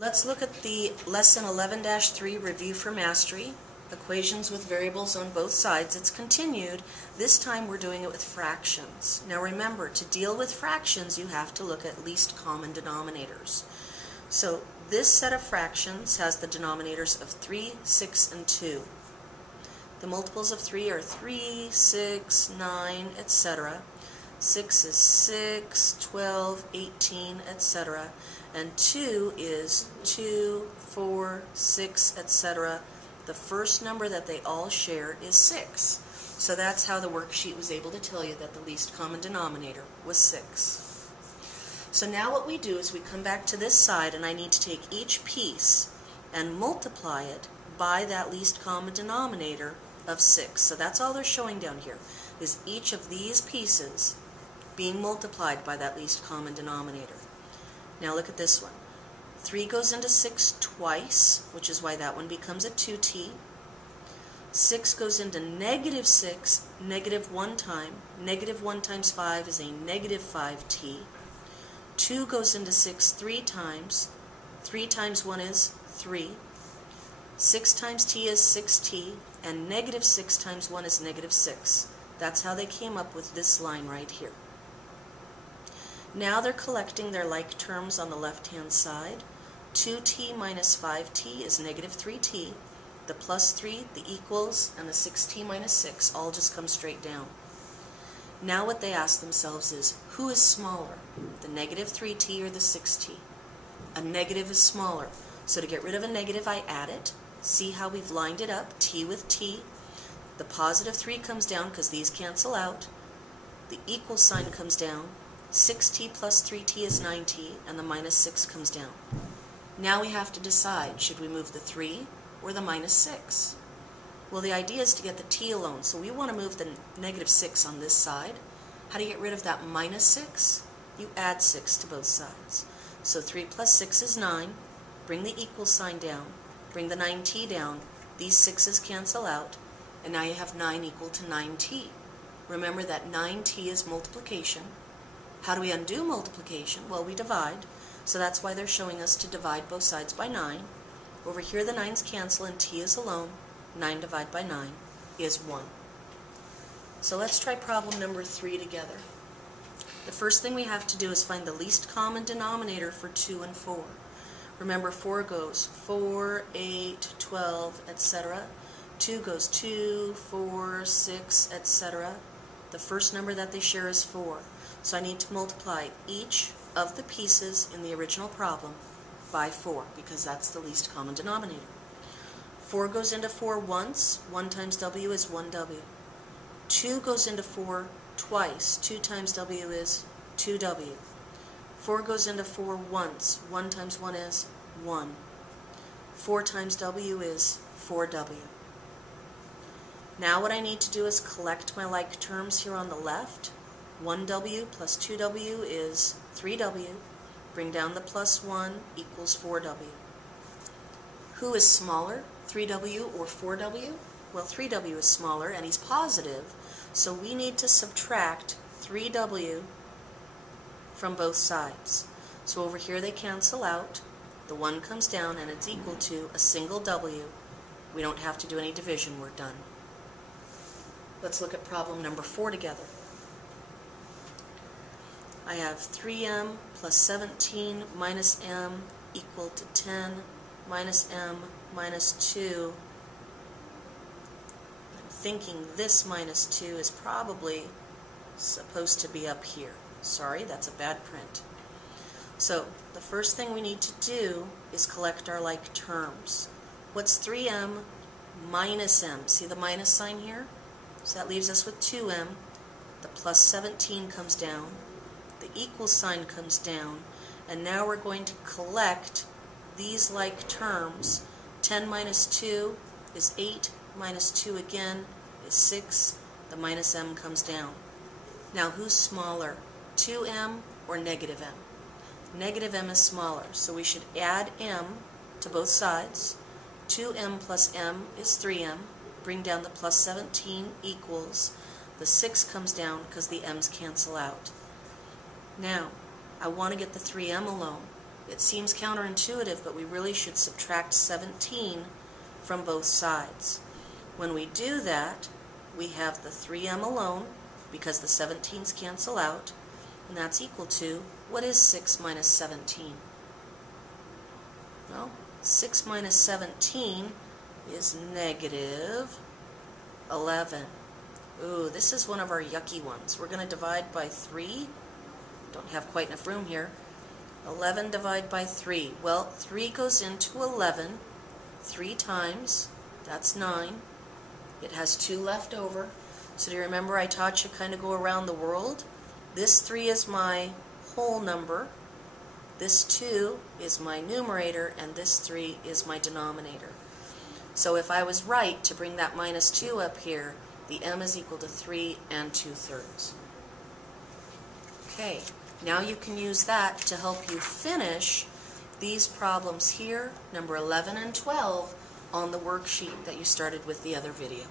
Let's look at the Lesson 11-3 Review for Mastery, equations with variables on both sides. It's continued. This time we're doing it with fractions. Now remember, to deal with fractions you have to look at least common denominators. So this set of fractions has the denominators of 3, 6, and 2. The multiples of 3 are 3, 6, 9, etc. 6 is 6, 12, 18, etc. And 2 is 2, 4, 6, etc. The first number that they all share is 6. So that's how the worksheet was able to tell you that the least common denominator was 6. So now what we do is we come back to this side, and I need to take each piece and multiply it by that least common denominator of 6. So that's all they're showing down here, is each of these pieces being multiplied by that least common denominator. Now look at this one. 3 goes into 6 twice, which is why that one becomes a 2t. 6 goes into negative 6, negative 1 time. Negative 1 times 5 is a negative 5t. 2 goes into 6 3 times. 3 times 1 is 3. 6 times t is 6t, and negative 6 times 1 is negative 6. That's how they came up with this line right here. Now they're collecting their like terms on the left-hand side. 2t minus 5t is negative 3t. The plus 3, the equals, and the 6t minus 6 all just come straight down. Now what they ask themselves is, who is smaller, the negative 3t or the 6t? A negative is smaller. So to get rid of a negative, I add it. See how we've lined it up, t with t. The positive 3 comes down because these cancel out. The equal sign comes down. 6t plus 3t is 9t, and the minus 6 comes down. Now we have to decide, should we move the 3 or the minus 6? Well, the idea is to get the t alone, so we want to move the negative 6 on this side. How do you get rid of that minus 6? You add 6 to both sides. So 3 plus 6 is 9. Bring the equal sign down. Bring the 9t down. These 6's cancel out, and now you have 9 equal to 9t. Remember that 9t is multiplication. How do we undo multiplication? Well, we divide. So that's why they're showing us to divide both sides by 9. Over here the 9's cancel and t is alone. 9 divided by 9 is 1. So let's try problem number 3 together. The first thing we have to do is find the least common denominator for 2 and 4. Remember, 4 goes 4, 8, 12, etc. 2 goes 2, 4, 6, etc. The first number that they share is 4. So I need to multiply each of the pieces in the original problem by 4, because that's the least common denominator. 4 goes into 4 once. 1 times w is 1w. 2 goes into 4 twice. 2 times w is 2w. 4 goes into 4 once. 1 times 1 is 1. 4 times w is 4w. Now what I need to do is collect my like terms here on the left. 1w plus 2w is 3w. Bring down the plus 1 equals 4w. Who is smaller, 3w or 4w? Well, 3w is smaller, and he's positive, so we need to subtract 3w from both sides. So over here they cancel out. The 1 comes down, and it's equal to a single w. We don't have to do any division, we're done. Let's look at problem number 4 together. I have 3m plus 17 minus m equal to 10 minus m minus 2. I'm thinking this minus 2 is probably supposed to be up here. Sorry, that's a bad print. So the first thing we need to do is collect our like terms. What's 3m minus m? See the minus sign here? So that leaves us with 2m. The plus 17 comes down. The equal sign comes down, and now we're going to collect these like terms. 10 minus 2 is 8, minus 2 again is 6, the minus m comes down. Now who's smaller, 2m or negative m? Negative m is smaller, so we should add m to both sides. 2m plus m is 3m. Bring down the plus 17 equals, the 6 comes down because the m's cancel out. Now, I want to get the 3m alone. It seems counterintuitive, but we really should subtract 17 from both sides. When we do that, we have the 3m alone, because the 17's cancel out, and that's equal to, what is 6 minus 17? Well, 6 minus 17 is negative 11. Ooh, this is one of our yucky ones. We're going to divide by 3. Don't have quite enough room here. 11 divided by 3. Well, 3 goes into 11 3 times. That's 9. It has 2 left over. So do you remember I taught you kind of go around the world? This 3 is my whole number. This 2 is my numerator, and this 3 is my denominator. So if I was right to bring that minus 2 up here, the m is equal to 3 2/3. Okay, now you can use that to help you finish these problems here, number 11 and 12, on the worksheet that you started with the other video.